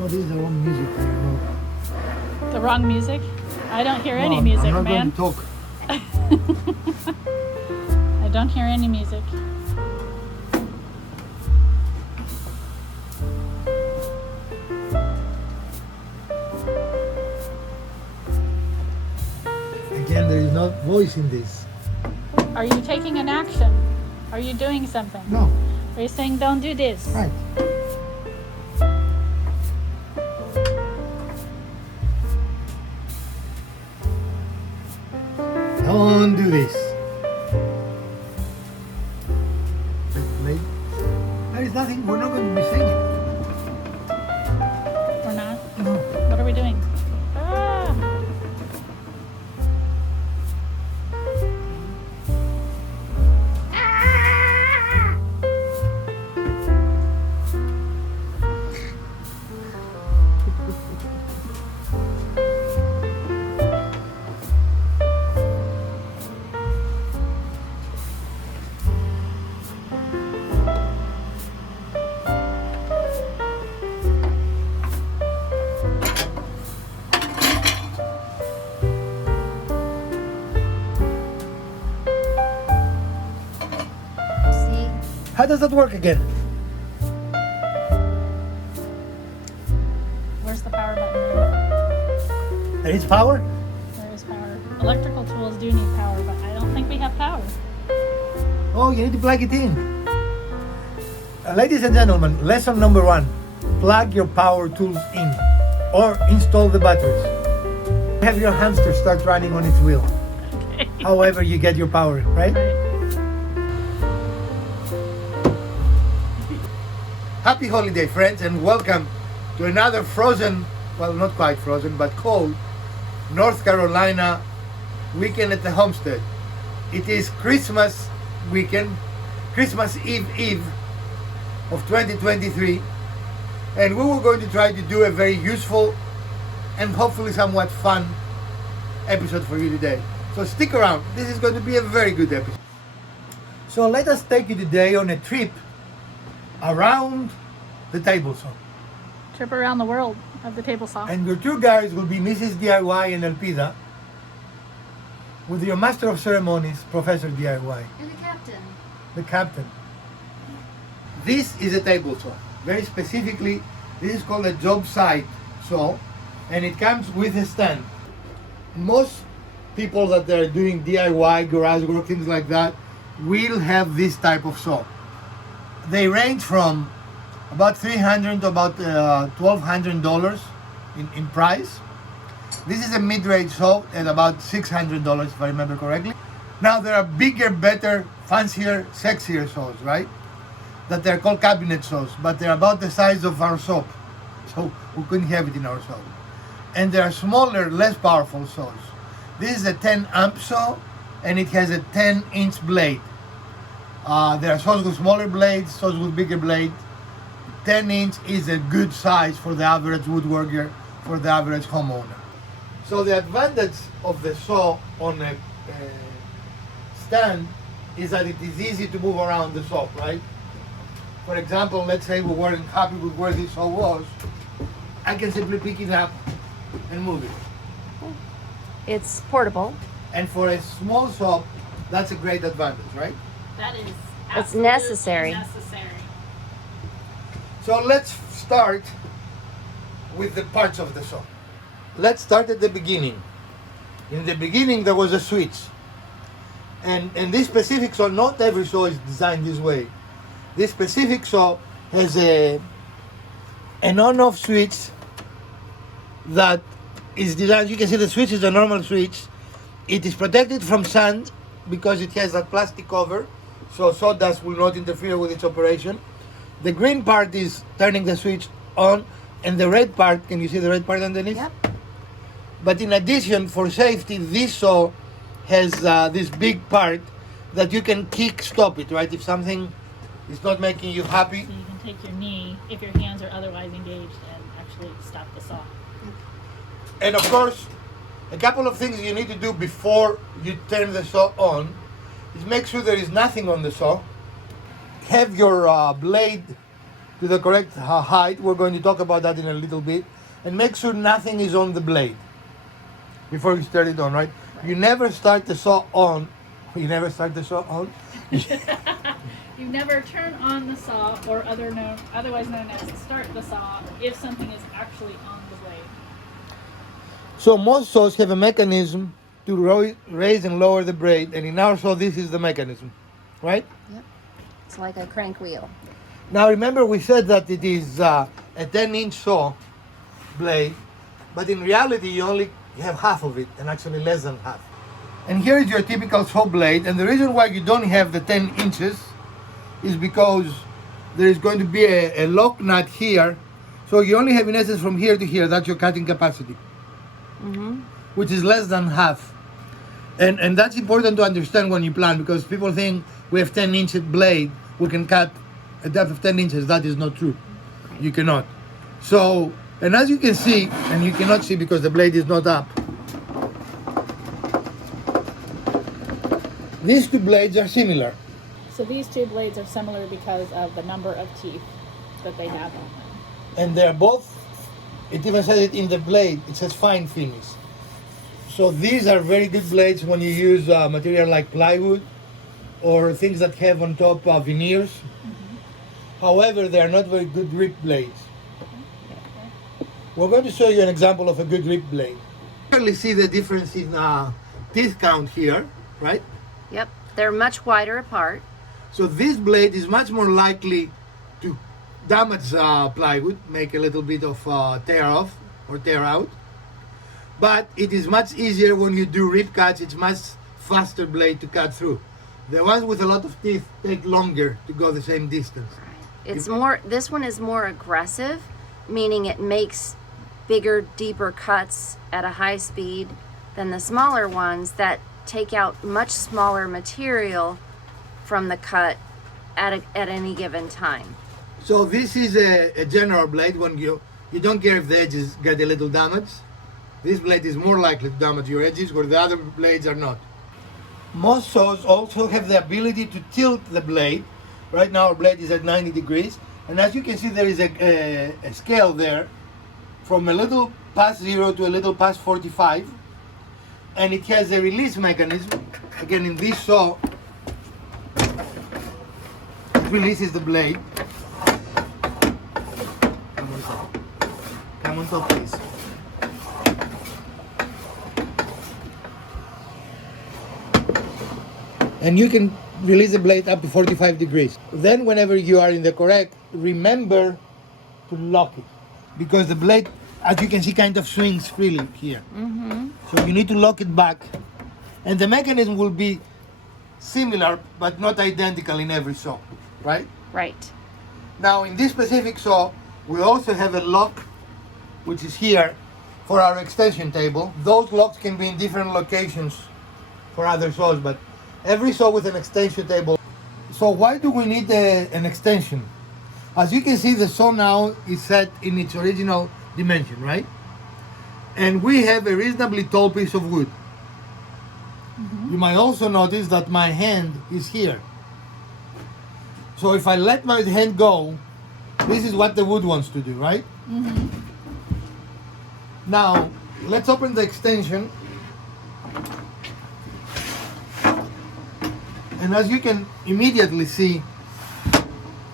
No, this is the wrong music. The wrong music? I don't hear any No, music, I'm not man. going to talk. I don't hear any music. Again, there is no voice in this. Are you taking an action? Are you doing something? No, Are you saying don't do this? right. Don't do this. There is nothing, we're not going to be singing. Or not? No. What are we doing? Ah! How does that work again? Where's the power button? There is power? There is power. Electrical tools do need power, but I don't think we have power. Oh, you need to plug it in. Ladies and gentlemen, lesson number 1. Plug your power tools in or install the batteries. Have your hamster start running on its wheel. Okay. However you get your power, right? Right. Happy holiday, friends, and welcome to another frozen, well, not quite frozen, but cold North Carolina weekend at the homestead. It is Christmas weekend, Christmas Eve of 2023, and we were going to try to do a very useful and hopefully somewhat fun episode for you today. So stick around, this is going to be a very good episode. So let us take you today on a trip around the table saw. Trip around the world of the table saw. And your tour guides will be Mrs. DIY and Elpida, with your master of ceremonies, Professor DIY. And the captain. The captain. This is a table saw. Very specifically, this is called a job site saw, and it comes with a stand. Most people that are doing DIY, garage work, things like that, will have this type of saw. They range from about $300 to about $1,200 in price. This is a mid-range saw at about $600 if I remember correctly. Now there are bigger, better, fancier, sexier saws, right? That they're called cabinet saws, but they're about the size of our soap. So we couldn't have it in our saw. And there are smaller, less powerful saws. This is a 10 amp saw, and it has a 10-inch blade. There are saws with smaller blades, saws with bigger blades. 10-inch is a good size for the average woodworker, for the average homeowner. So the advantage of the saw on a stand is that it is easy to move around the saw, right? For example, let's say we weren't happy with where this saw was, I can simply pick it up and move it. It's portable. And for a small saw, that's a great advantage, right? That is It's necessary. necessary. So let's start with the parts of the saw. Let's start at the beginning. In the beginning there was a switch. And this specific saw, not every saw is designed this way. This specific saw has an on-off switch that is designed, you can see the switch is a normal switch. It is protected from sand because it has that plastic cover, so sawdust will not interfere with its operation. The green part is turning the switch on, and the red part, can you see the red part underneath? Yep. But in addition, for safety, this saw has this big part that you can kick stop it, right? If something is not making you happy. So you can take your knee, if your hands are otherwise engaged, and actually stop the saw. And of course, a couple of things you need to do before you turn the saw on is make sure there is nothing on the saw. Have your blade to the correct height. We're going to talk about that in a little bit. And make sure nothing is on the blade before you start it on, right? You never start the saw on. You never start the saw on. You never turn on the saw, or otherwise known as start the saw, if something is actually on the blade. So most saws have a mechanism to raise and lower the blade, and in our saw this is the mechanism, right? Yep. It's like a crank wheel. Now remember we said that it is a 10-inch saw blade, but in reality you only have half of it, and actually less than half. And here is your typical saw blade, and the reason why you don't have the 10 inches is because there is going to be a lock nut here, so you only have in essence from here to here. That's your cutting capacity, which is less than half. And that's important to understand when you plan, because people think we have 10-inch blade, we can cut a depth of 10 inches. That is not true. You cannot. So, and as you can see, and you cannot see because the blade is not up, these two blades are similar. So these two blades are similar because of the number of teeth that they have on them. And they're both, it even says it in the blade, it says fine finish. So these are very good blades when you use material like plywood or things that have on top veneers. However, they are not very good grip blades. We're going to show you an example of a good grip blade. You clearly see the difference in teeth count here, right? Yep. They're much wider apart. So this blade is much more likely to damage plywood, make a little bit of tear off or tear out. But it is much easier when you do rib cuts. It's much faster blade to cut through. The ones with a lot of teeth take longer to go the same distance. It's more, this one is more aggressive, meaning it makes bigger, deeper cuts at a high speed than the smaller ones that take out much smaller material from the cut at any given time. So this is a general blade. When you don't care if the edges get a little damage. This blade is more likely to damage your edges, where the other blades are not. Most saws also have the ability to tilt the blade. Right now our blade is at 90 degrees, and as you can see there is a scale there from a little past 0 to a little past 45, and it has a release mechanism. Again, in this saw, it releases the blade. Come on top, please. And you can release the blade up to 45 degrees. Then whenever you are in the correct, remember to lock it, because the blade, as you can see, kind of swings freely here. So you need to lock it back, and the mechanism will be similar but not identical in every saw, right? Right. Now in this specific saw, we also have a lock, which is here, for our extension table. Those locks can be in different locations for other saws, but every saw with an extension table. So why do we need an extension? As you can see, the saw now is set in its original dimension, right? And we have a reasonably tall piece of wood. You might also notice that my hand is here. So if I let my hand go, this is what the wood wants to do, right? Now, let's open the extension. And as you can immediately see,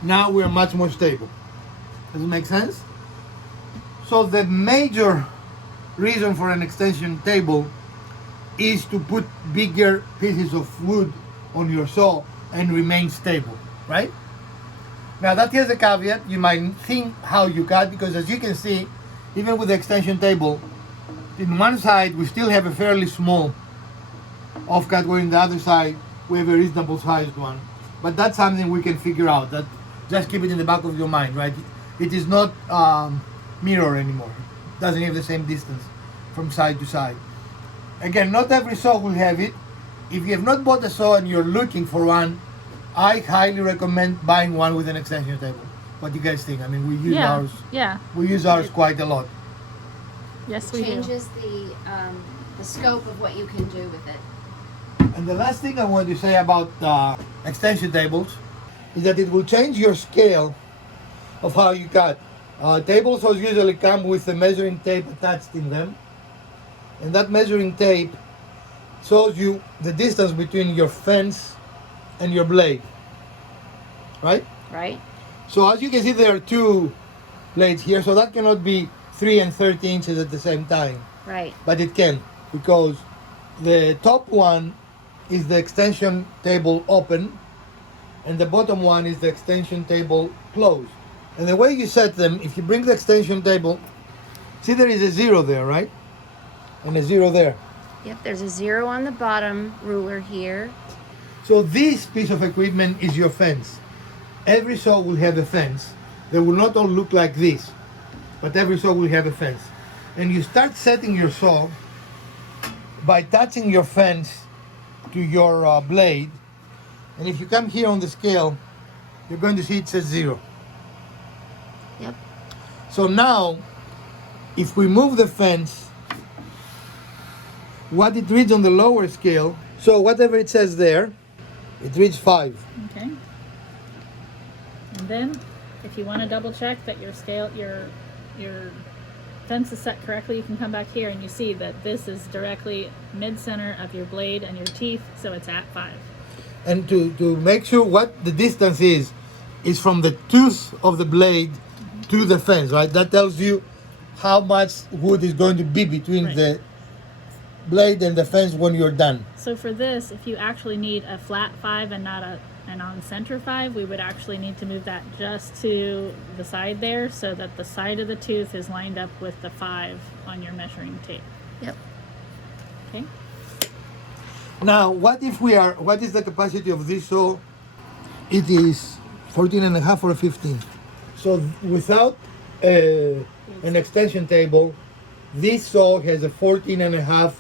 now we're much more stable. Does it make sense? So the major reason for an extension table is to put bigger pieces of wood on your saw and remain stable, right? Now that has a caveat. You might think how you cut, because as you can see, even with the extension table, in one side we still have a fairly small offcut, where in the other side we have a reasonable sized one. But that's something we can figure out. That, just keep it in the back of your mind, right? It is not mirror anymore. It doesn't have the same distance from side to side. Again, not every saw will have it. If you have not bought a saw and you're looking for one, I highly recommend buying one with an extension table. What do you guys think? I mean, we use ours. Yeah. We use ours quite a lot. Yes, we do. Changes the scope of what you can do with it. And the last thing I want to say about extension tables is that it will change your scale of how you cut. Table saws usually come with a measuring tape attached in them, and that measuring tape shows you the distance between your fence and your blade, right? Right? So as you can see, there are two blades here, so that cannot be 3 and 30 inches at the same time, Right. but it can, because the top one is the extension table open, and the bottom one is the extension table closed. And the way you set them, if you bring the extension table, see there is a 0 there, right? And a 0 there. Yep, there's a 0 on the bottom ruler here. So this piece of equipment is your fence. Every saw will have a fence. They will not all look like this, but every saw will have a fence. And you start setting your saw by touching your fence to your blade. And if you come here on the scale, you're going to see it says 0. Yep. So now, if we move the fence, what it reads on the lower scale, so whatever it says there, it reads 5. Okay. And then, if you want to double check that your scale, your fence is set correctly, you can come back here and you see that this is directly mid-center of your blade and your teeth, so it's at 5. And to make sure what the distance is from the tooth of the blade to the fence, right? That tells you how much wood is going to be between Right. the blade and the fence when you're done. So for this, if you actually need a flat 5 and not an on-center 5, we would actually need to move that just to the side there so that the side of the tooth is lined up with the 5 on your measuring tape. Yep. Okay? Now, what is the capacity of this saw? It is 14.5 or 15. So without an extension table, this saw has a 14.5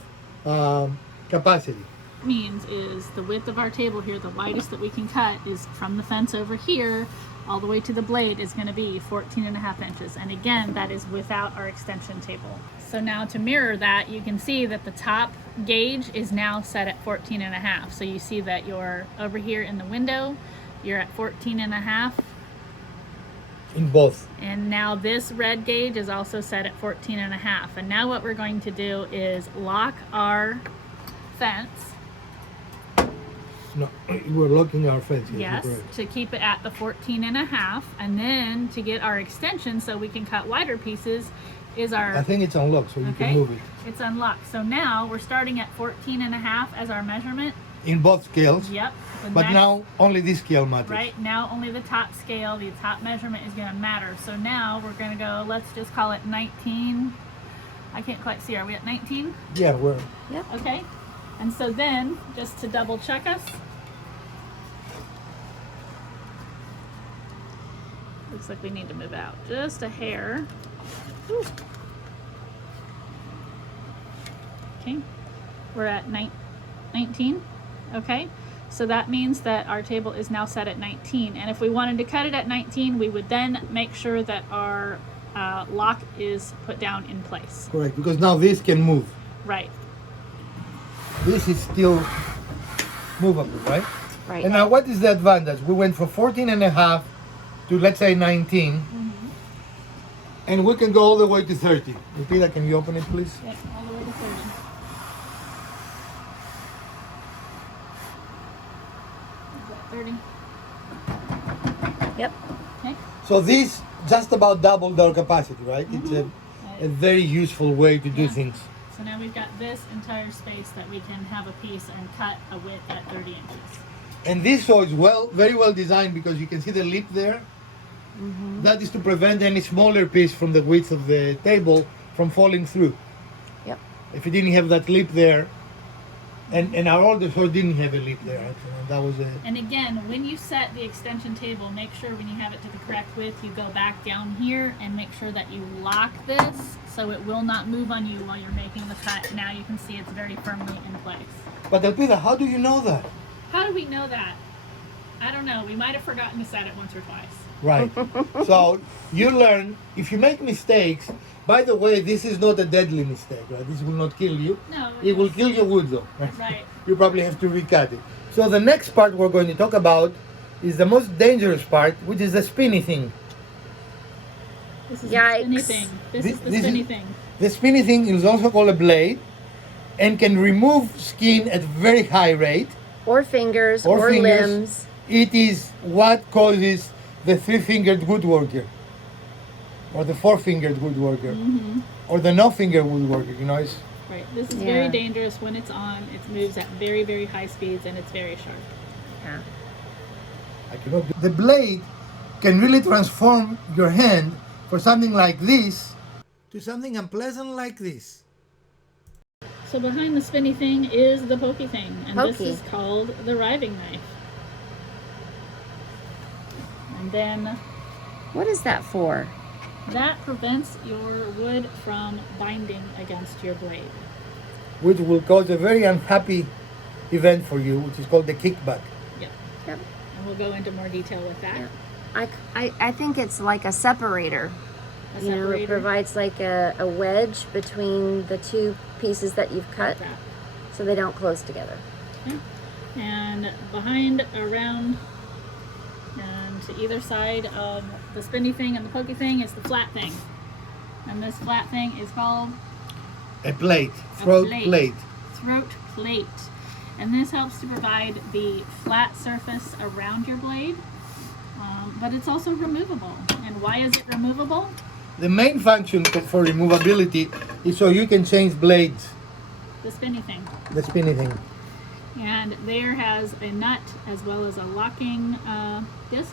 capacity. Means is the width of our table here, the widest that we can cut is from the fence over here all the way to the blade is going to be 14.5 inches. And again, that is without our extension table. So now to mirror that, you can see that the top gauge is now set at 14.5. So you see that you're over here in the window, you're at 14.5. In both. And now this red gauge is also set at 14.5. And now what we're going to do is lock our fence. No, we're locking our fence here. Yes, Correct. to keep it at the 14.5, and then to get our extension so we can cut wider pieces is I our, think it's unlocked, so you okay, can move it. it's unlocked. So now we're starting at 14.5 as our measurement. In both scales. Yep. The But next- now only this scale matters. right now only the top scale, the top measurement is going to matter. So now we're going to go, let's just call it 19. I can't quite see, are we at 19? Yeah, we're Yep. Okay. And so then, just to double check us, looks like we need to move out just a hair. Whew. Okay, we're at 19. Okay, so that means that our table is now set at 19. And if we wanted to cut it at 19, we would then make sure that our lock is put down in place. correct, because now this can move. Right. This is still movable, right? Right. And now what is the advantage? We went from 14.5 to, let's say, 19. And we can go all the way to 30. Lupita, can you open it, please? Yep, all the way to 30. Is that 30? Yep. Okay. So this just about doubled our capacity, right? It's a very useful way to do Yeah. things. So now we've got this entire space that we can have a piece and cut a width at 30 inches. And this saw is very well designed because you can see the lip there. That is to prevent any smaller piece from the width of the table from falling through. Yep. If you didn't have that lip there, and our older saw didn't have a lip there, actually, and that was a And again, when you set the extension table, make sure when you have it to the correct width, you go back down here and make sure that you lock this so it will not move on you while you're making the cut. Now you can see it's very firmly in place. But Elpida, how do you know that? How do we know that? I don't know. We might have forgotten to set it once or twice. Right. So you learn, if you make mistakes, by the way, this is not a deadly mistake, right? This will not kill you. No. It will kill your wood though, right? Right. You probably have to recut it. So the next part we're going to talk about is the most dangerous part, which is the spinny thing. This is the spinny Yikes. thing. This Thi- is the this spinny is- thing. The spinny thing is also called a blade and can remove skin at very high rate. Or fingers, Or or fingers. limbs. It is what causes the three-fingered woodworker, or the four-fingered woodworker, Mm-hmm. or the no-fingered woodworker. You know, it's Right. This is Yeah. very dangerous when it's on. It moves at very, very high speeds and it's very sharp. Yeah. I cannot do. The blade can really transform your hand for something like this to something unpleasant like this. So behind the spinny thing is the pokey thing, and this Pokey. is called the riving knife. And then What is that for? that prevents your wood from binding against your blade. Which will cause a very unhappy event for you, which is called the kickback. Yep. Yep. And we'll go into more detail with that. Yep. I think it's like a separator. A You know, it separator. provides like a wedge between the two pieces that you've cut That. so they don't close together. Okay. And behind, around, and to either side of the spinny thing and the pokey thing is the flat thing. And this flat thing is called A plate, throat plate. plate. throat plate. And this helps to provide the flat surface around your blade, but it's also removable. And why is it removable? The main function for removability is so you can change blades, The spinny thing. the spinny thing. And there has a nut as well as a locking disc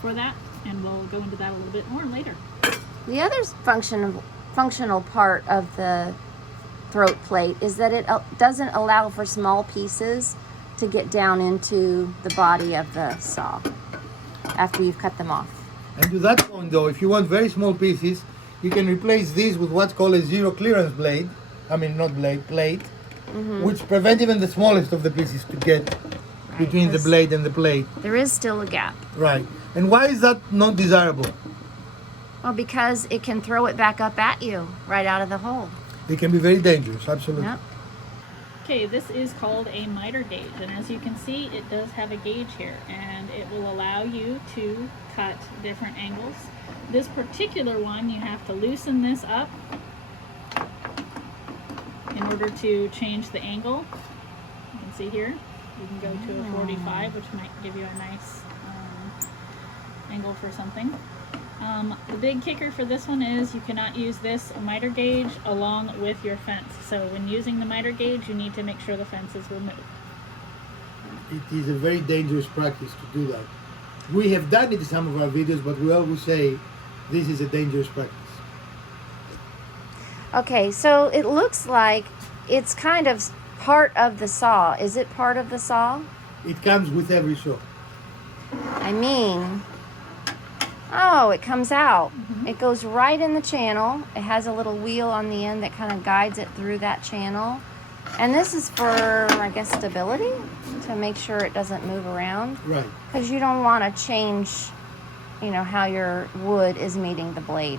for that, and we'll go into that a little bit more later. The other functional part of the throat plate is that it doesn't allow for small pieces to get down into the body of the saw after you've cut them off. And to that point though, if you want very small pieces, you can replace this with what's called a zero clearance blade. I mean, not blade, plate, which prevent even the smallest of the pieces to get between the 'cause blade and the plate. There is still a gap. Right. And why is that not desirable? Well, because it can throw it back up at you right out of the hole. It can be very dangerous, absolutely. Yep. Okay, this is called a miter gauge, and as you can see, it does have a gauge here, and it will allow you to cut different angles. This particular one, you have to loosen this up in order to change the angle. You can see here, you can go to a 45, which might give you a nice angle for something. The big kicker for this one is you cannot use this miter gauge along with your fence. So when using the miter gauge, you need to make sure the fence is removed. It is a very dangerous practice to do that. We have done it in some of our videos, but we always say this is a dangerous practice. Okay, so it looks like it's kind of part of the saw. Is it part of the saw? It comes with every saw. I mean, oh, it comes out. It goes right in the channel. It has a little wheel on the end that kind of guides it through that channel. And this is for, I guess, stability, to make sure it doesn't move around. Right. Because you don't want to change, you know, how your wood is meeting the blade.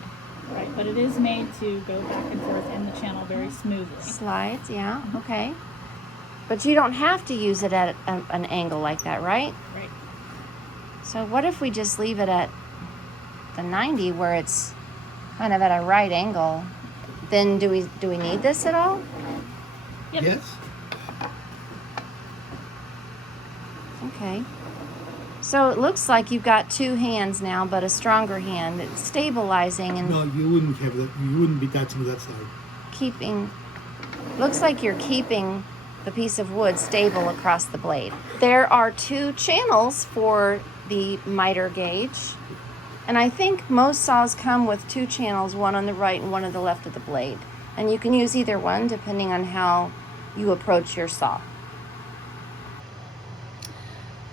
Right, but it is made to go back and forth in the channel very smoothly. Slides, yeah, okay. But you don't have to use it at an angle like that, right? Right. So what if we just leave it at the 90 where it's kind of at a right angle? Then do we need this at all? Yep. Yes? Okay. So it looks like you've got two hands now, but a stronger hand. It's stabilizing and No, you wouldn't have that. You wouldn't be touching that side. keeping, looks like you're keeping the piece of wood stable across the blade. There are two channels for the miter gauge, and I think most saws come with two channels, one on the right and one on the left of the blade. And you can use either one depending on how you approach your saw.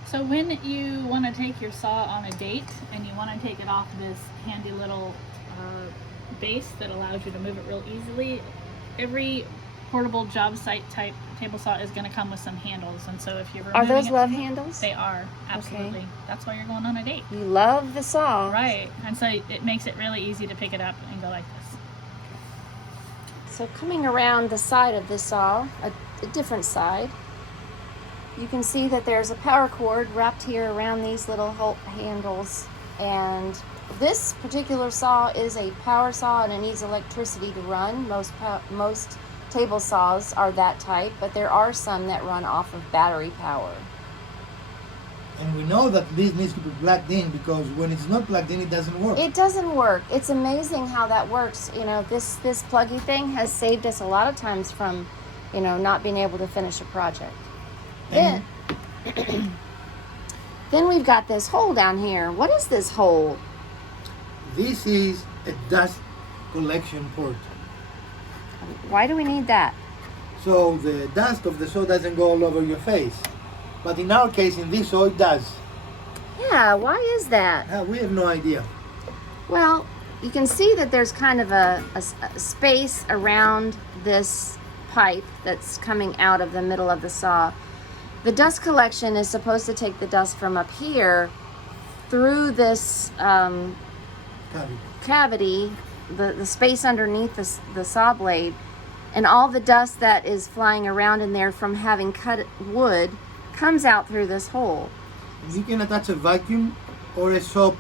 So when you want to take your saw on a date and you want to take it off this handy little base that allows you to move it real easily, every portable job site type table saw is going to come with some handles. And so if you're Are removing those it, love handles? they are, absolutely. That's why you're going on a date. You love the saw. Right, and so it makes it really easy to pick it up and go like this. So coming around the side of the saw, a different side, you can see that there's a power cord wrapped here around these little handles, and This particular saw is a power saw and it needs electricity to run. Most table saws are that type, but there are some that run off of battery power. And we know that this needs to be plugged in because when it's not plugged in, it doesn't work. It doesn't work. It's amazing how that works. You know, this pluggy thing has saved us a lot of times from, you know, not being able to finish a project. And Then we've got this hole down here. What is this hole? this is a dust collection port. Why do we need that? So the dust of the saw doesn't go all over your face. But in our case, in this saw, it does. Yeah, why is that? We have no idea. Well, you can see that there's kind of a space around this pipe that's coming out of the middle of the saw. The dust collection is supposed to take the dust from up here through this cavity, the space underneath the saw blade, and all the dust that is flying around in there from having cut wood comes out through this hole. You can attach a vacuum or a soap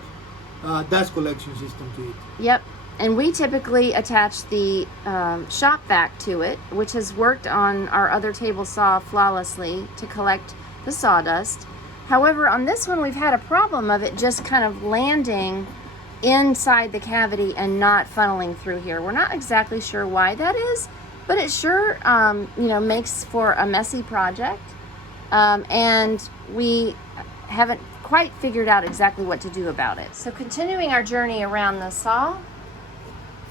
dust collection system to it. Yep, and we typically attach the shop vac to it, which has worked on our other table saw flawlessly to collect the sawdust. However, on this one we've had a problem of it just kind of landing inside the cavity and not funneling through here. We're not exactly sure why that is, but it sure makes for a messy project. And we haven't quite figured out exactly what to do about it. So continuing our journey around the saw,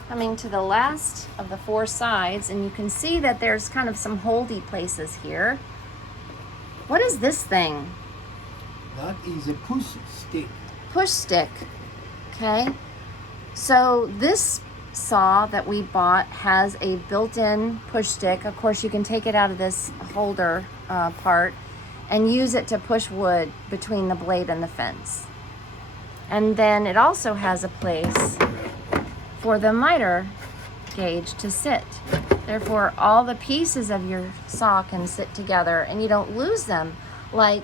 coming to the last of the 4 sides, and you can see that there's kind of some holdy places here. What is this thing? That is a push stick. Push stick. Okay. So this saw that we bought has a built-in push stick. Of course, you can take it out of this holder part and use it to push wood between the blade and the fence. And then it also has a place for the miter gauge to sit. Therefore, all the pieces of your saw can sit together and you don't lose them like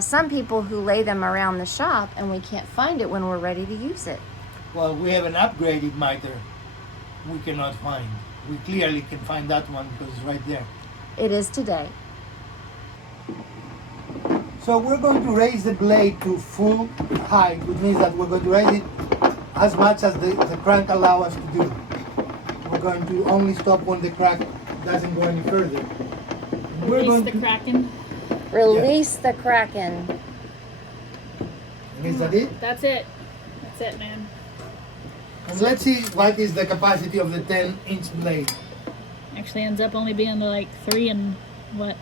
some people who lay them around the shop and we can't find it when we're ready to use it. Well, we have an upgraded miter we cannot find. We clearly can find that one because it's right there. It is today. So we're going to raise the blade to full height, which means that we're going to raise it as much as the crank allows us to do. We're going to only stop when the crank doesn't go any further. Release the Kraken. Release the Kraken. And is that it? That's it. That's it, man. And let's see what is the capacity of the 10-inch blade. Actually ends up only being like 3 and what?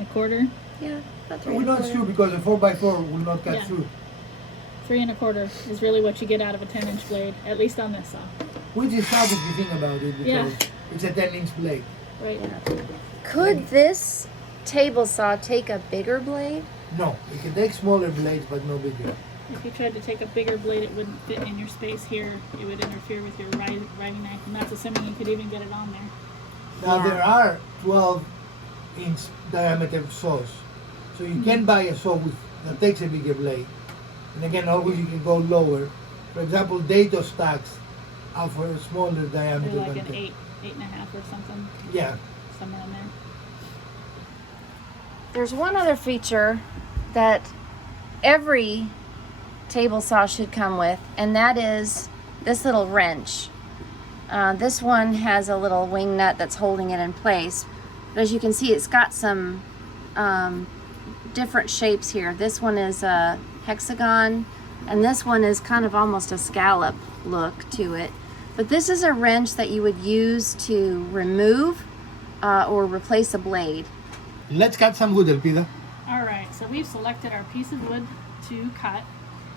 A quarter? Yeah, about 3 We're not sure because a 4x4 will not cut through. 3 1/4 is really what you get out of a 10-inch blade, at least on this saw. Which is how if you think about it because it's a 10-inch blade. Right. Could this table saw take a bigger blade? No, it can take smaller blades but no bigger. If you tried to take a bigger blade, it wouldn't fit in your space here. It would interfere with your writing knife, and that's assuming you could even get it on there. Now there are 12-inch diameter saws. So you can buy a saw that takes a bigger blade. And again, always you can go lower. For example, Dato stacks offer a smaller diameter. They're like than an 8.5 or something. Yeah. Somewhere in there. There's one other feature that every table saw should come with, and that is this little wrench. This one has a little wing nut that's holding it in place. But as you can see, it's got some different shapes here. This one is a hexagon, and this one is kind of almost a scallop look to it. But this is a wrench that you would use to remove or replace a blade. Let's cut some wood, Elpida. All right, so we've selected our piece of wood to cut.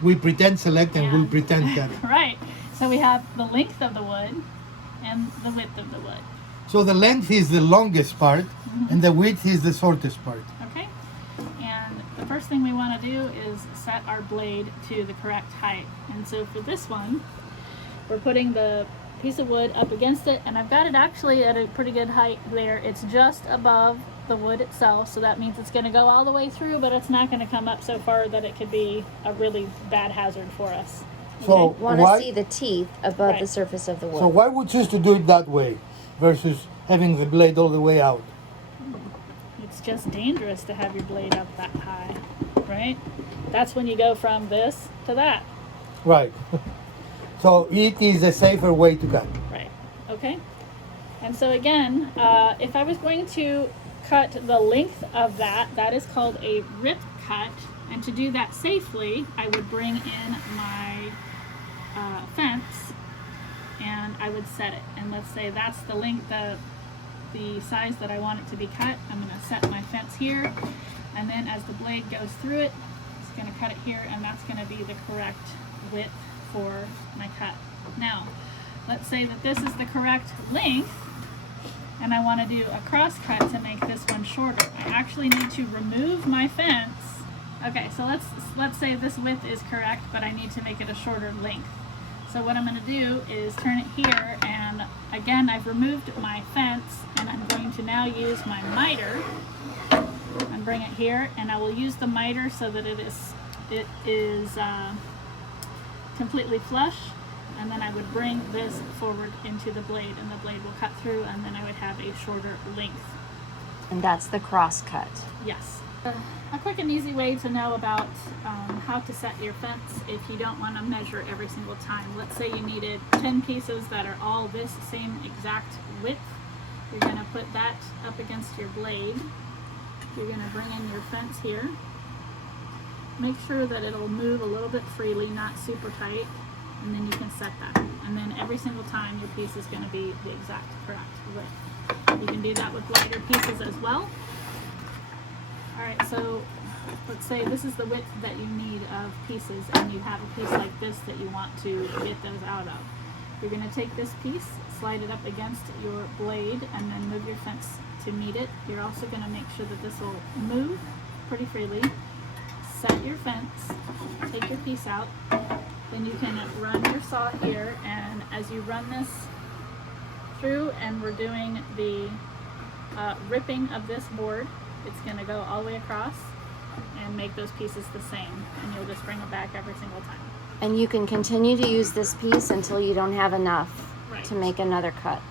We pretend select and Yeah. we'll pretend cut. Right, so we have the length of the wood and the width of the wood. So the length is the longest part and the width is the shortest part. Okay, and the first thing we want to do is set our blade to the correct height. And so for this one, we're putting the piece of wood up against it, and I've got it actually at a pretty good height there. It's just above the wood itself, so that means it's going to go all the way through, but it's not going to come up so far that it could be a really bad hazard for us. So Want to why? see the teeth above Right. the surface of the wood. So why would you choose to do it that way versus having the blade all the way out? It's just dangerous to have your blade up that high, right? That's when you go from this to that, Right. So it is a safer way to cut. right? Okay. And so again, if I was going to cut the length of that, that is called a rip cut. And to do that safely, I would bring in my fence and I would set it. And let's say that's the length, the size that I want it to be cut. I'm going to set my fence here, and then as the blade goes through it, it's going to cut it here, and that's going to be the correct width for my cut. Now, let's say that this is the correct length, and I want to do a cross cut to make this one shorter. I actually need to remove my fence. Okay, so let's say this width is correct, but I need to make it a shorter length. So what I'm going to do is turn it here, and again I've removed my fence, and I'm going to now use my miter and bring it here, and I will use the miter so that it is completely flush, and then I would bring this forward into the blade, and the blade will cut through, and then I would have a shorter length. And that's the cross cut. Yes. A quick and easy way to know about how to set your fence if you don't want to measure every single time. Let's say you needed 10 pieces that are all this same exact width. You're going to put that up against your blade. You're going to bring in your fence here. Make sure that it'll move a little bit freely, not super tight, and then you can set that. And then every single time your piece is going to be the exact correct width. You can do that with lighter pieces as well. Alright, so let's say this is the width that you need of pieces, and you have a piece like this that you want to get those out of. You're going to take this piece, slide it up against your blade, and then move your fence to meet it. You're also going to make sure that this will move pretty freely. Set your fence, take your piece out, then you can run your saw here, and as you run this through and we're doing the ripping of this board, it's going to go all the way across and make those pieces the same, and you'll just bring it back every single time. And you can continue to use this piece until you don't have enough Right. to make another cut.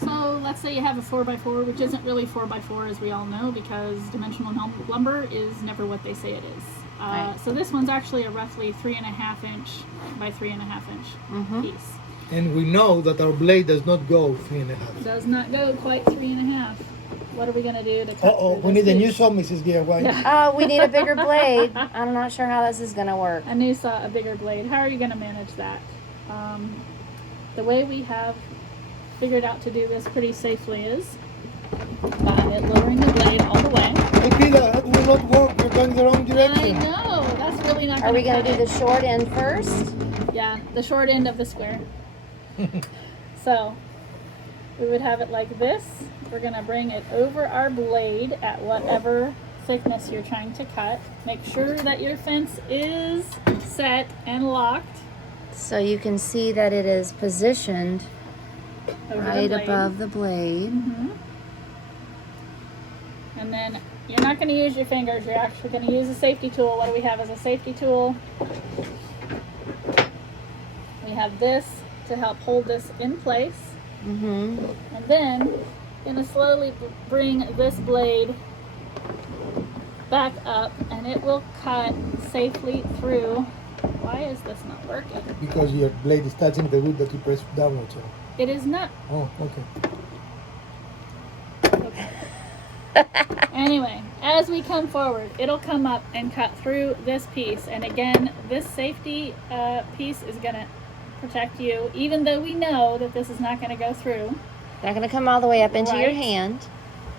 So let's say you have a 4x4, which isn't really 4x4 as we all know, because dimensional lumber is never what they say it is. Right. So this one's actually a roughly 3.5 inch by 3.5 inch piece. And we know that our blade does not go 3.5. Does not go quite 3.5. What are we going to do to cut Uh-oh, through we this need a new piece? saw, Mrs. DIY. Yeah. We need a bigger blade. I'm not sure how this is going to work. A new saw, a bigger blade. How are you going to manage that? The way we have figured out to do this pretty safely is by lowering the blade all the way. Hey, Peter, that will not work. You're going the wrong I direction. know, that's really not Are we going going to do the short end first? Yeah, the short end of the square. So we would have it like this. We're going to bring it over our blade at whatever thickness you're trying to cut. Make sure that your fence is set and locked So you can see that it is positioned over right the blade. above the blade. And then you're not going to use your fingers. You're actually going to use a safety tool. What do we have as a safety tool? We have this to help hold this in place. And then you're going to slowly bring this blade back up, and it will cut safely through. Why is this not working? Because your blade is touching the wood that you press downwards on. It is not. Oh, okay. Anyway, as we come forward, it'll come up and cut through this piece. And again, this safety piece is going to protect you, even though we know that this is not going to go through. Not going to come all the way up into your Right. hand.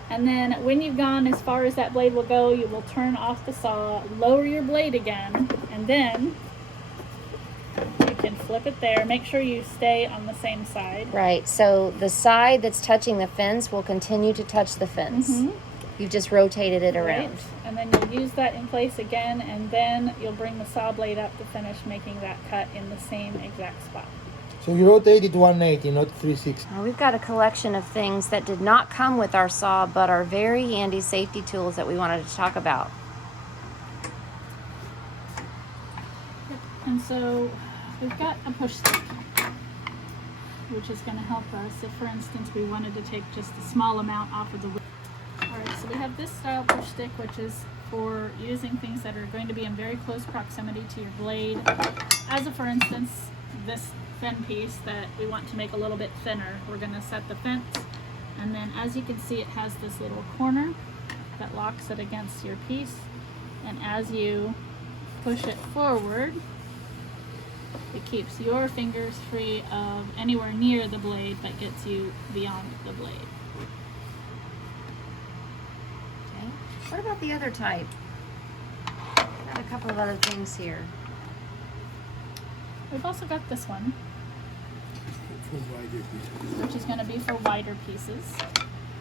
And then when you've gone as far as that blade will go, you will turn off the saw, lower your blade again, and then you can flip it there. Make sure you stay on the same side. Right, so the side that's touching the fence will continue to touch the fence. You've just rotated it around. Right. And then you'll use that in place again, and then you'll bring the saw blade up to finish making that cut in the same exact spot. So you rotate it 180, not 360. Now we've got a collection of things that did not come with our saw, but are very handy safety tools that we wanted to talk about. And so we've got a push stick, which is going to help us if, for instance, we wanted to take just a small amount off of the wood. Alright, so we have this style push stick, which is for using things that are going to be in very close proximity to your blade. As a, for instance, this thin piece that we want to make a little bit thinner, we're going to set the fence, and then as you can see, it has this little corner that locks it against your piece, and as you push it forward, it keeps your fingers free of anywhere near the blade but gets you beyond the blade. Okay. What about the other type? Got a couple of other things here. We've also got this one, For wider pieces. which is going to be for wider pieces.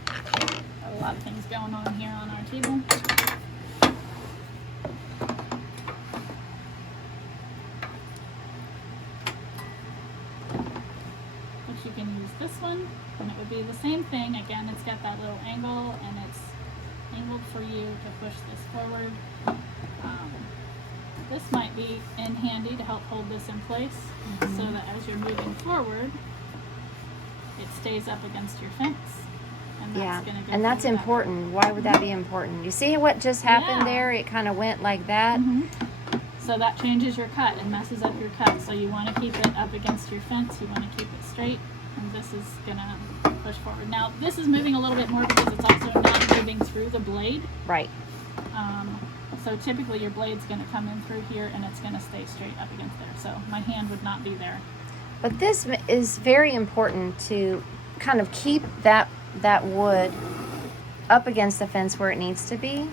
Got a lot of things going on here on our table. Which you can use this one, and it would be the same thing. Again, it's got that little angle, and it's angled for you to push this forward. This might be in handy to help hold this in place, so that as you're moving forward, it stays up against your fence. And that's Yeah, gonna go and that's through that. important. Why would that be important? You see what just happened Yeah. there? It kind of went like that. So that changes your cut and messes up your cut. So you want to keep it up against your fence. You want to keep it straight, and this is gonna push forward. Now this is moving a little bit more because it's also not moving through the blade. Right. So typically your blade's going to come in through here and it's going to stay straight up against there. So my hand would not be there. But this is very important to kind of keep that wood up against the fence where it needs to be.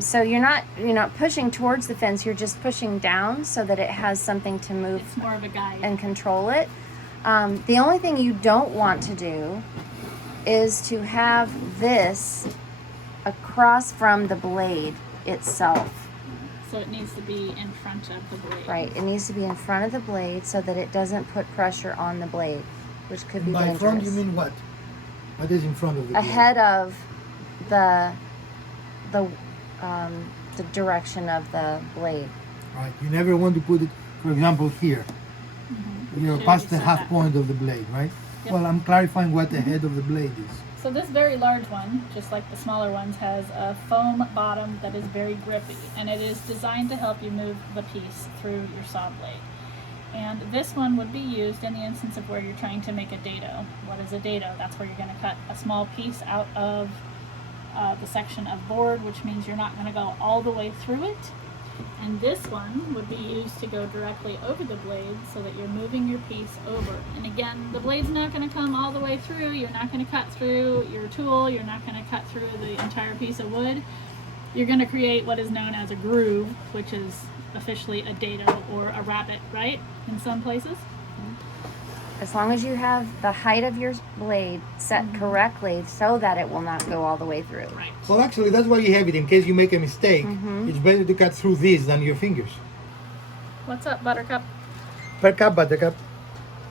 So you're not pushing towards the fence. You're just pushing down so that it has something to move It's more of a guide. and control it. The only thing you don't want to do is to have this across from the blade itself. So it needs to be in front of the blade. Right. It needs to be in front of the blade so that it doesn't put pressure on the blade, which could be By dangerous. front, you mean what? What is in front of the blade? Ahead of the direction of the blade. Right. You never want to put it, for example, here. You're Should past be the set half up. point of the blade, right? Yep. Well, I'm clarifying what the head of the blade is. So this very large one, just like the smaller ones, has a foam bottom that is very grippy, and it is designed to help you move the piece through your saw blade. And this one would be used in the instance of where you're trying to make a dado. What is a dado? That's where you're going to cut a small piece out of the section of board, which means you're not going to go all the way through it. And this one would be used to go directly over the blade so that you're moving your piece over. And again, the blade's not going to come all the way through. You're not going to cut through your tool. You're not going to cut through the entire piece of wood. You're going to create what is known as a groove, which is officially a dado or a rabbet, right? In some places. As long as you have the height of your blade set correctly so that it will not go all the way through. Right. Well, actually, that's why you have it. In case you make a mistake, it's better to cut through this than your fingers. What's up, Buttercup? Buttercup.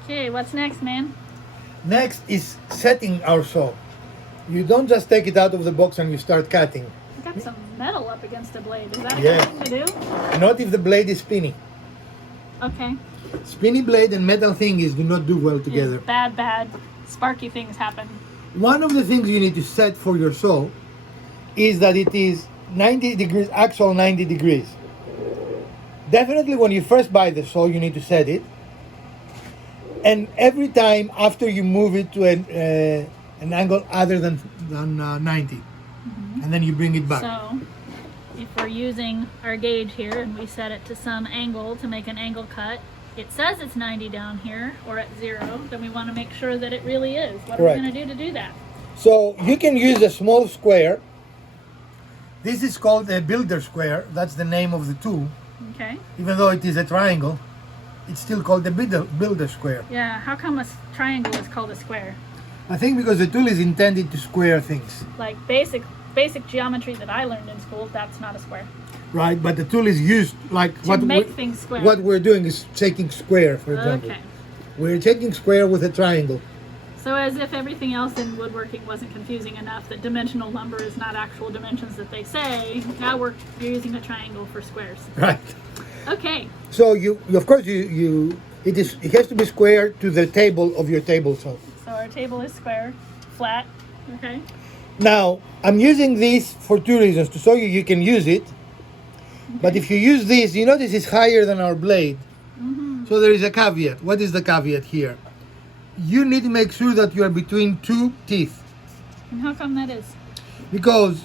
Okay, what's next, man? Next is setting our saw. You don't just take it out of the box and you start cutting. I got some metal up against the blade. Is that a Yes. good thing to do? Not if the blade is spinny. Okay. Spinny blade and metal thingies do not do well together. Bad, sparky things happen. One of the things you need to set for your saw is that it is 90 degrees, actual 90 degrees. Definitely when you first buy the saw, you need to set it. And every time after you move it to an angle other than 90. And then you bring it back. So, if we're using our gauge here and we set it to some angle to make an angle cut, it says it's 90 down here or at 0, then we want to make sure that it really is. What are Correct. we going to do that? So you can use a small square. This is called a builder square. That's the name of the tool. Okay. Even though it is a triangle, it's still called a builder square. Yeah, how come a triangle is called a square? I think because the tool is intended to square things, Like basic geometry that I learned in school, that's not a square. right? But the tool is used like To make things square. what we're doing is taking square, for example. Okay. We're taking square with a triangle. So as if everything else in woodworking wasn't confusing enough that dimensional number is not actual dimensions that they say, now you're using a triangle for squares. Right. Okay. So you of course it has to be square to the table of your table saw. So our table is square, flat. Okay. Now I'm using this for two reasons: to show you you can use it. But if you use this, you know this is higher than our blade. So there is a caveat. What is the caveat here? You need to make sure that you are between two teeth, And how come that is? because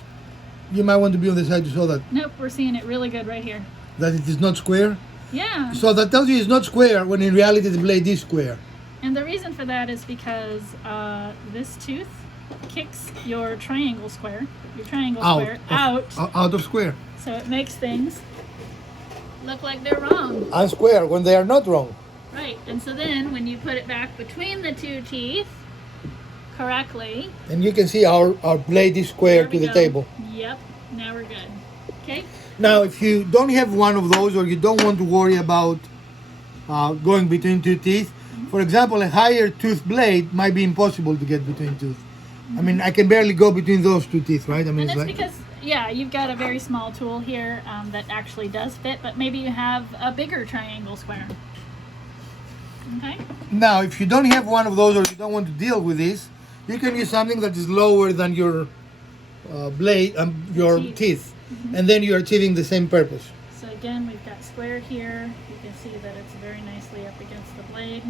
you might want to be on the side to show that Nope, we're seeing it really good right here. it is not square. Yeah. So that tells you it's not square when in reality the blade is square. And the reason for that is because this tooth kicks your triangle square, out of square. So it makes things look like they're wrong. And square when they are not wrong. Right. And so then when you put it back between the two teeth correctly, And you can see our blade is square there to we the go. table. Yep. Now we're good. Okay. Now, if you don't have one of those, or you don't want to worry about going between two teeth, for example, a higher tooth blade might be impossible to get between tooth. I mean, I can barely go between those two teeth, right? I mean, And it's that's like, because, yeah, you've got a very small tool here that actually does fit, but maybe you have a bigger triangle square. Okay. now, if you don't have one of those, or you don't want to deal with this, you can use something that is lower than your blade, your teeth. teeth, and then you're achieving the same purpose. So again, we've got square here. You can see that it's very nicely up against the blade.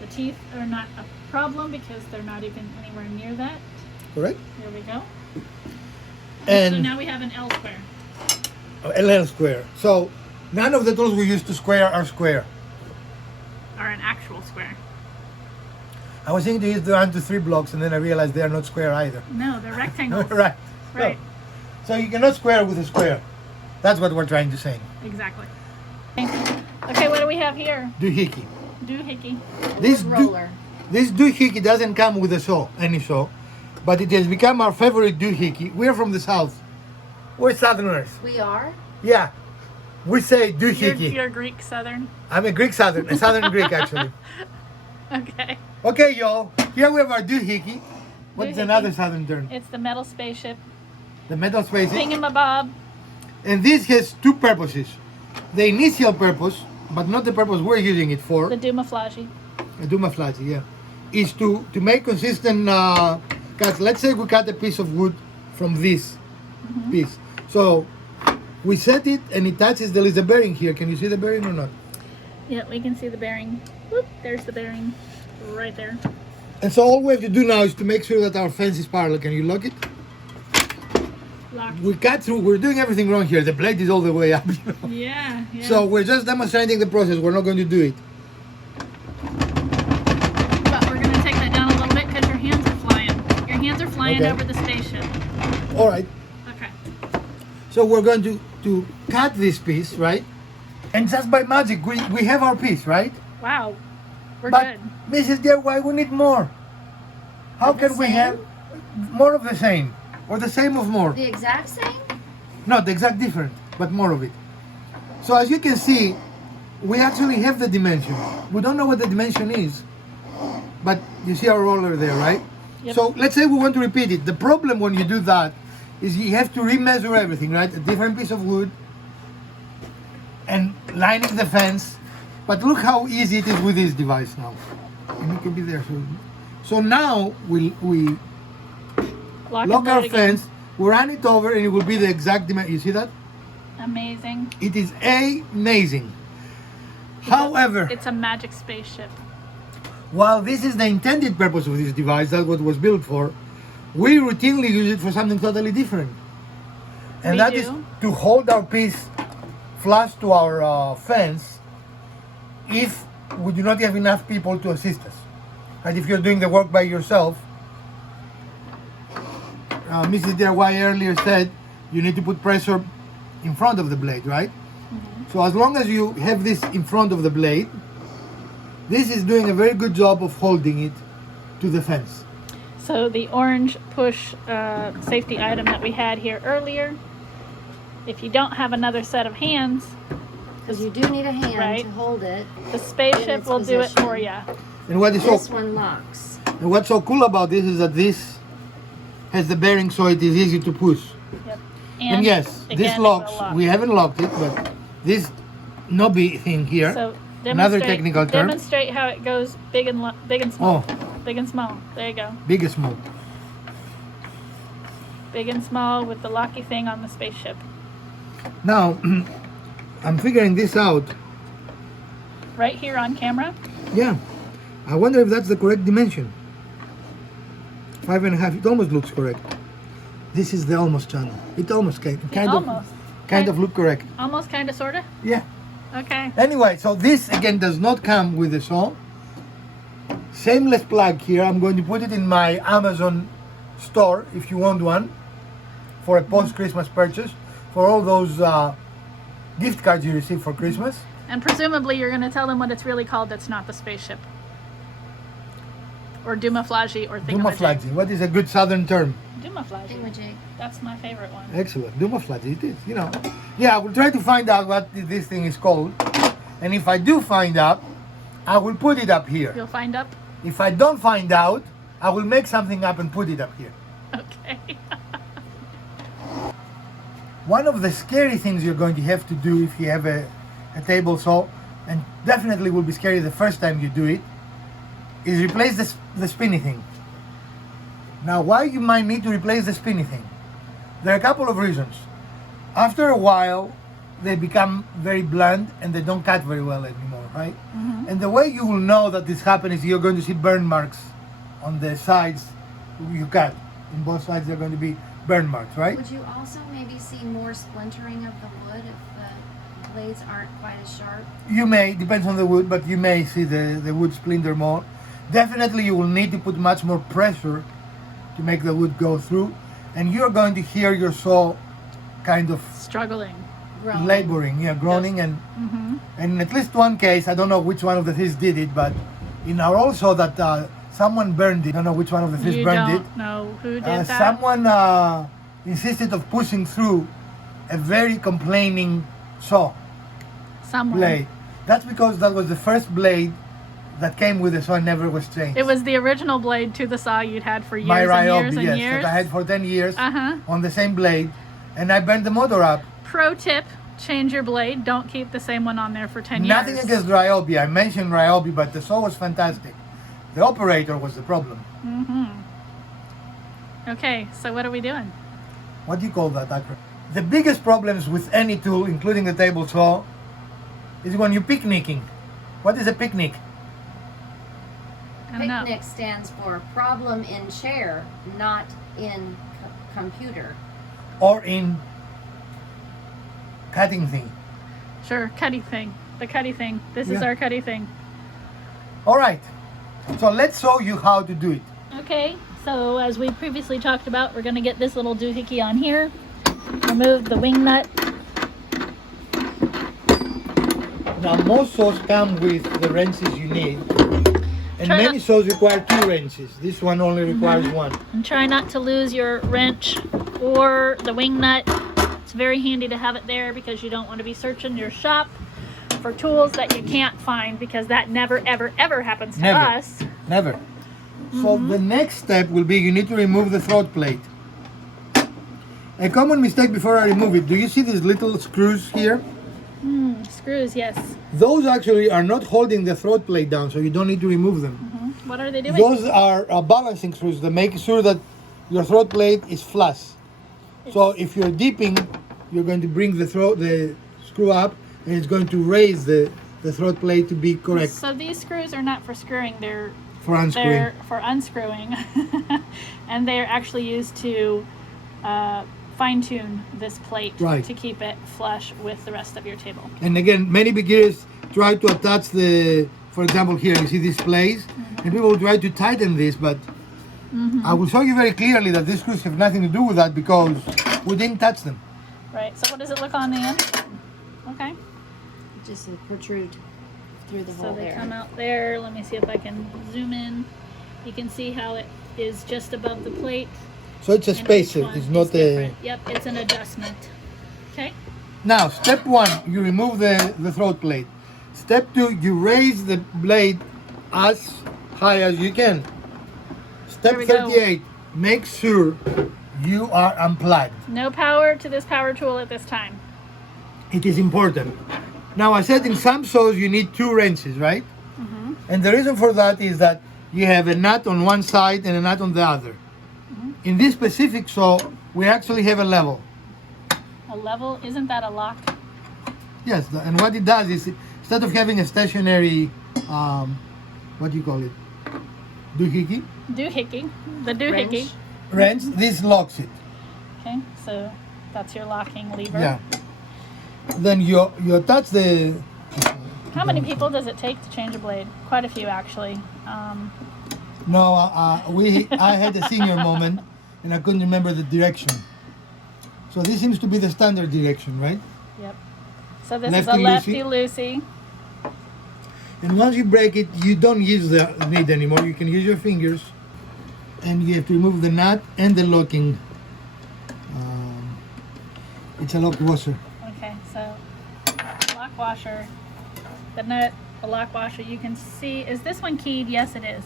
The teeth are not a problem because they're not even anywhere near that. Correct? There we go. So And now we have an L square. a L square. So none of the tools we use to square are square. Or an actual square. I was thinking to use the 1 to 3 blocks, and then I realized they are not square either. No, they're rectangles. Right. Right. So you cannot square with a square. That's what we're trying to say. Exactly. Okay, what do we have here? Doohickey. Doohickey. This roller. This doohickey doesn't come with a saw, any saw, but it has become our favorite doohickey. We're from the south. We're Southerners. We are? Yeah. We say You're doohickey. Greek Southern. I'm a Greek Southern, a Southern Greek actually. Okay. Okay, y'all. Here we have our doohickey. What's Doohickey. another Southern term? It's the metal spaceship. The metal space. Thingamabob. And this has two purposes. The initial purpose, but not the purpose we're using it for, The Dumaflashi. a Dumaflashi, yeah, is to make consistent cuts. Let's say we cut a piece of wood from this piece. So we set it and it touches, there is a bearing here. Can you see the bearing or not? Yeah, we can see the bearing. Whoop, there's the bearing right there. And so all we have to do now is to make sure that our fence is parallel. Can you lock it? Locked. We cut through, we're doing everything wrong here. The blade is all the way up. You know? Yeah, yeah. So we're just demonstrating the process. We're not going to do it. But we're going to take that down a little bit because your hands are flying. Your hands are flying Okay. over the spaceship. All right. Okay. So we're going to cut this piece, right? And just by magic, we have our piece, right? Wow. We're But good. Mrs. DIY, we need more. How The can we same? have more of the same? Or the same of more? The exact same? Not the exact different, but more of it. So as you can see, we actually have the dimension. We don't know what the dimension is, but you see our roller there, right? Yep. So let's say we want to repeat it. The problem when you do that is you have to remeasure everything, right? A different piece of wood and lining the fence. But look how easy it is with this device now. And it can be there. So now we Lock lock and our load again. fence, we run it over, and it will be the exact dimension. You see that? Amazing. It is amazing. However, It's a magic spaceship. while this is the intended purpose of this device, that's what it was built for, we routinely use it for something totally different. And We that is do? to hold our piece flush to our fence if we do not have enough people to assist us. And if you're doing the work by yourself, Mrs. DIY earlier said you need to put pressure in front of the blade, right? So as long as you have this in front of the blade, this is doing a very good job of holding it to the fence. So the orange push safety item that we had here earlier, if you don't have another set of hands, Because you do need a hand Right. to hold it. the spaceship its will do it position. for you. And what is This so one locks. and what's so cool about this is that this has the bearing, so it is easy to push. Yep. And yes, again, this it will locks. lock. We haven't locked it, but this knobby thing here. So Another technical term. Demonstrate how it goes big and small. Big and small. There you go. Big and small. Big and small with the locky thing on the spaceship. Now, I'm figuring this out. Right here on camera. Yeah. I wonder if that's the correct dimension. 5.5. It almost looks correct. This is the almost channel. It almost kind of look correct. Almost, kind of, sort of? Yeah. Okay. Anyway, so this again does not come with the saw. Shameless plug here. I'm going to put it in my Amazon store if you want one for a post-Christmas purchase for all those gift cards you receive for Christmas. And presumably you're going to tell them what it's really called that's not the spaceship. Or Dumaflagi or Thingamajig. Dumaflagi. What is a good southern term? Dumaflagi. Thingamajig. That's my favorite one. Excellent. Dumaflagi it is, you know. Yeah, I will try to find out what this thing is called. And if I do find out, I will put it up here. You'll find up? If I don't find out, I will make something up and put it up here. Okay. One of the scary things you're going to have to do if you have a table saw, and definitely will be scary the first time you do it, is replace the spinny thing. Now, why you might need to replace the spinny thing? There are a couple of reasons. After a while, they become very blunt and they don't cut very well anymore, right? Mm-hmm. And the way you will know that this happened is you're going to see burn marks on the sides you cut. In both sides, there are going to be burn marks, right? Would you also maybe see more splintering of the wood if the blades aren't quite as sharp? You may, depends on the wood, but you may see the wood splinter more. Definitely you will need to put much more pressure to make the wood go through, and you're going to hear your saw kind of Struggling. Groaning. laboring, groaning, and Mm-hmm. in at least one case, I don't know which one of the thieves did it, but in our also that someone burned it. I don't know which one of the thieves You burned it. don't know who did that? Someone insisted of pushing through a very complaining saw Someone. blade. That's because that was the first blade that came with the saw and never was changed. It was the original blade to the saw you'd had for years My and Ryobi, years and yes, years. that I had for 10 years Uh-huh. on the same blade, and I burned the motor up. Pro tip, change your blade. Don't keep the same one on there for 10 Nothing years. against Ryobi. I mentioned Ryobi, but the saw was fantastic. The operator was the problem. Mm-hmm. Okay, so what are we doing? What do you call that, Akra? The biggest problems with any tool, including the table saw, is when you're picnicking. What is a picnic? I don't know. Picnic stands for problem in chair, not in computer. Or in cutting thing. Sure, cutty thing. The cutty thing. This is Yeah. our cutty thing. All right. So let's show you how to do it. Okay, so as we previously talked about, we're going to get this little doohickey on here. Remove the wing nut. Now, most saws come with the wrenches you need. And Try many not- saws require 2 wrenches. This one only requires 1. And try not to lose your wrench or the wing nut. It's very handy to have it there because you don't want to be searching your shop for tools that you can't find, because that never, ever, ever happens to Never. us. Never. So the next step will be you need to remove the throat plate. A common mistake before I remove it, do you see these little screws here? Screws, yes. Those actually are not holding the throat plate down, so you don't need to remove them. What are they doing? Those are balancing screws that make sure that your throat plate is flush. So if you're dipping, you're going to bring the screw up, and it's going to raise the throat plate to be correct So these screws are not for screwing, they're for unscrewing. They're for unscrewing. And they're actually used to fine-tune this plate Right. to keep it flush with the rest of your table. And again, many beginners try to attach for example, here you see these plates, and people try to tighten this, but I will show you very clearly that these screws have nothing to do with that because we didn't touch them. Right, so what does it look on the end? Okay, Just protrude through the so hole they there. come out there. Let me see if I can zoom in. You can see how it is just above the plate. So it's a and each spacer, one it's is not a... different. Yep, it's an adjustment. Okay, Now, step 1, you remove the throat plate. Step 2, you raise the blade as high as you can. Step There we go. 38, make sure you are unplugged. no power to this power tool at this time. It is important. Now, I said in some saws you need 2 wrenches, right? Mm-hmm. And the reason for that is that you have a nut on one side and a nut on the other. Mm-hmm. In this specific saw, we actually have a level. A level, isn't that a lock? Yes, and what it does is instead of having a stationary, what do you call it? Doohickey? Doohickey. The doohickey. Wrench, this locks it. Okay, so that's your locking lever. Yeah. Then you attach the. How many people does it take to change a blade? Quite a few, actually. No, I had a senior moment, and I couldn't remember the direction. So this seems to be the standard direction, right? Yep. So this is a lefty-loosey. And once you break it, you don't use the lead anymore. You can use your fingers, and you have to remove the nut and the locking. It's a lock washer. Okay, so lock washer, the nut, the lock washer. You can see, is this one keyed? Yes, it is.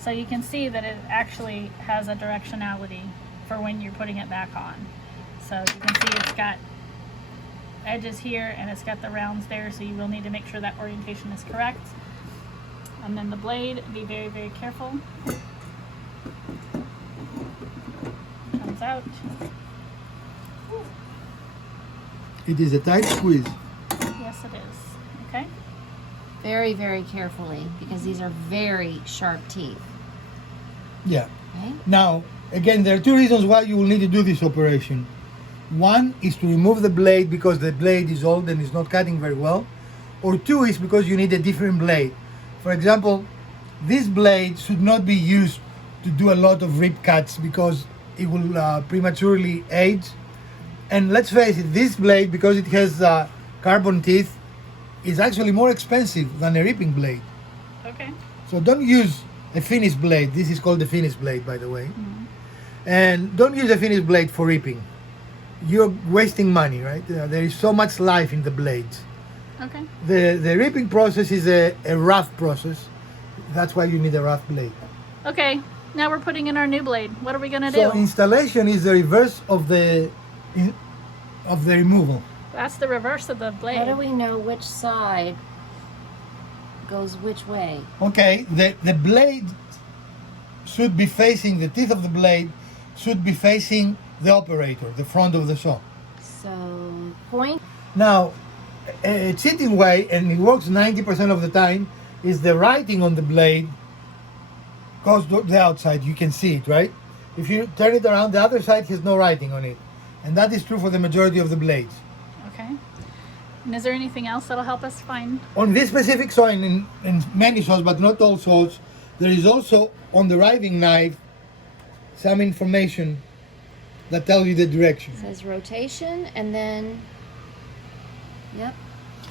So you can see that it actually has a directionality for when you're putting it back on. So you can see it's got edges here and it's got the rounds there, so you will need to make sure that orientation is correct. And then the blade, be very, very careful. Comes out. It is a tight squeeze. Yes, it is. Okay. Very, very carefully, because these are very sharp teeth. Yeah. Okay? Now, again, there are 2 reasons why you will need to do this operation. One is to remove the blade because the blade is old and is not cutting very well. Or 2 is because you need a different blade. For example, this blade should not be used to do a lot of rip cuts because it will prematurely age. And let's face it, this blade, because it has carbon teeth, is actually more expensive than a ripping blade. Okay. So don't use a finished blade. This is called a finished blade, by the way. Mm-hmm. And don't use a finished blade for ripping. You're wasting money, right? There is so much life in the blades. Okay. The ripping process is a rough process. That's why you need a rough blade. Okay. Now we're putting in our new blade. What are we gonna So do? installation is the reverse of the removal. That's the reverse of the blade. How do we know which side goes which way? Okay, the blade should be facing, the teeth of the blade should be facing the operator, the front of the saw. So, point. Now, a cheating way, and it works 90% of the time, is the writing on the blade goes to the outside. You can see it, right? If you turn it around, the other side has no writing on it. And that is true for the majority of the blades. Okay. And is there anything else that'll help us find? On this specific saw, in many saws, but not all saws, there is also on the riving knife some information that tells you the direction. It says rotation, and then, yep,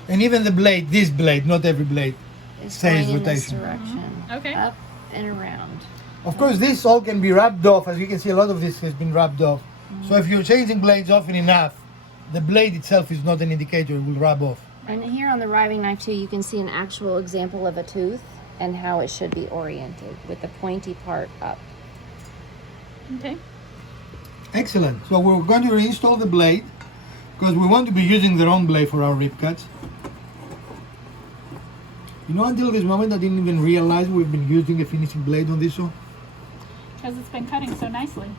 And even the blade, this blade, not every blade, it's says going in this rotation. direction. Okay. Up and around. Of course, this all can be rubbed off. As you can see, a lot of this has been rubbed off. So if you're changing blades often enough, the blade itself is not an indicator, it will rub off. And here on the riving knife too, you can see an actual example of a tooth and how it should be oriented with the pointy part up. Okay. Excellent. So we're going to reinstall the blade because we want to be using the wrong blade for our rip cuts. You know, until this moment I didn't even realize we've been using a finishing blade on this saw. Because it's been cutting so nicely.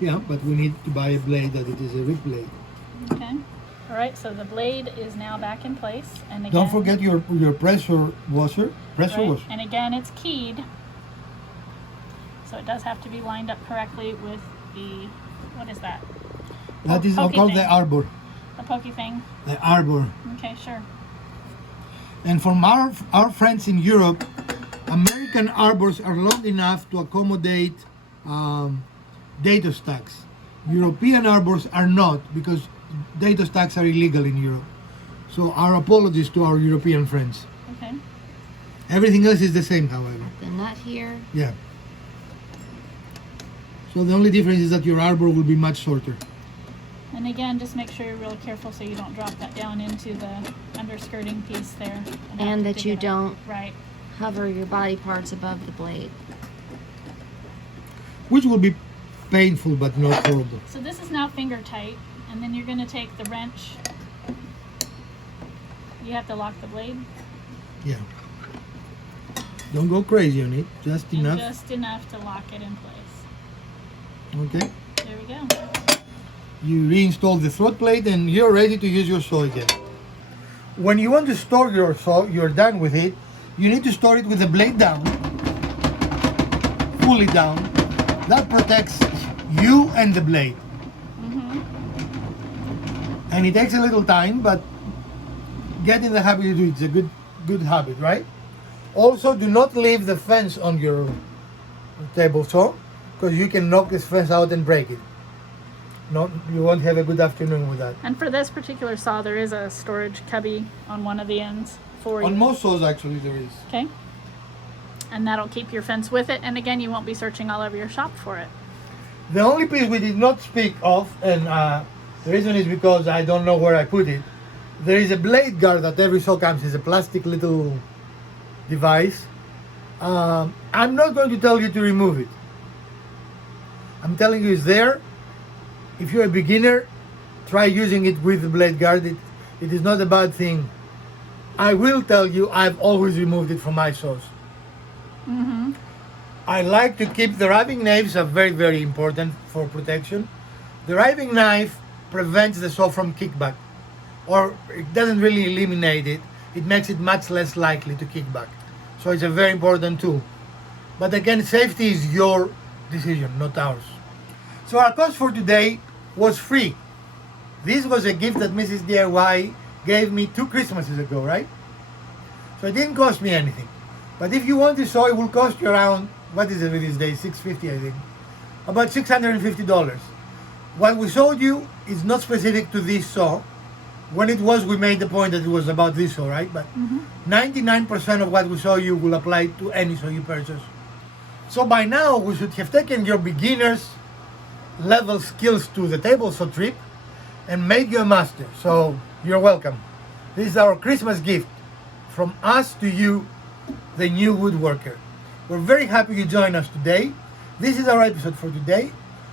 Yeah, but we need to buy a blade that it is a rip blade. Okay. All right, so the blade is now back in place. And again, Don't forget your pressure washer. Pressure right? washer. And again, it's keyed. So it does have to be lined up correctly with the, what is that? That is pokey called thing. the arbor. The pokey thing. The arbor. Okay, sure. And from our friends in Europe, American arbors are long enough to accommodate dado stacks. European arbors are not, because dado stacks are illegal in Europe. So our apologies to our European friends. Okay. Everything else is the same, however. The nut here. Yeah. So the only difference is that your arbor will be much shorter. And again, just make sure you're really careful so you don't drop that down into the underskirting piece there. have And to that dig you it up. don't Right. hover your body parts above the blade. Which will be painful but not horrible. So this is now finger tight, and then you're going to take the wrench You have to lock the blade. Yeah. Don't go crazy on it. Just And enough. just enough to lock it in place. Okay. There we go. You reinstall the throat plate and you're ready to use your saw again. When you want to store your saw, you're done with it, you need to store it with the blade down, fully down. That protects you and the blade. And it takes a little time, but get in the habit to do it. It's a good habit, right? Also, do not leave the fence on your table saw, because you can knock this fence out and break it. No, you won't have a good afternoon with that. And for this particular saw, there is a storage cubby on one of the ends for On you. most saws, actually, there is. Okay. And that'll keep your fence with it. And again, you won't be searching all over your shop for it. The only piece we did not speak of, and the reason is because I don't know where I put it. There is a blade guard that every saw comes. It's a plastic little device. I'm not going to tell you to remove it. I'm telling you it's there. If you're a beginner, try using it with the blade guard. It is not a bad thing. I will tell you, I've always removed it from my saws. I like to keep the riving knives are very, very important for protection. The riving knife prevents the saw from kickback, or it doesn't really eliminate it. It makes it much less likely to kick back. So it's a very important tool. But again, safety is your decision, not ours. So our cost for today was free. This was a gift that Mrs. DIY gave me 2 Christmases ago, right? So it didn't cost me anything. But if you want this saw, it will cost you around, what is it these days, $650 I think. About $650. What we showed you is not specific to this saw. When it was, we made the point that it was about this saw, right? But 99% of what we show you will apply to any saw you purchase. So by now, we should have taken your beginners level skills to the table saw trip and made you a master. So you're welcome. This is our Christmas gift from us to you, the new woodworker. We're very happy you joined us today. This is our episode for today.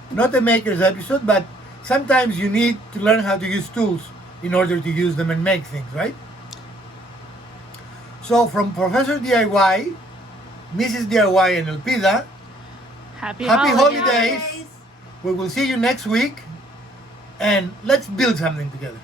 Not a maker's episode, but sometimes you need to learn how to use tools in order to use them and make things, right? So from Professor DIY, Mrs. DIY and Elpida, Happy holidays. We will see you next week, and let's build something together.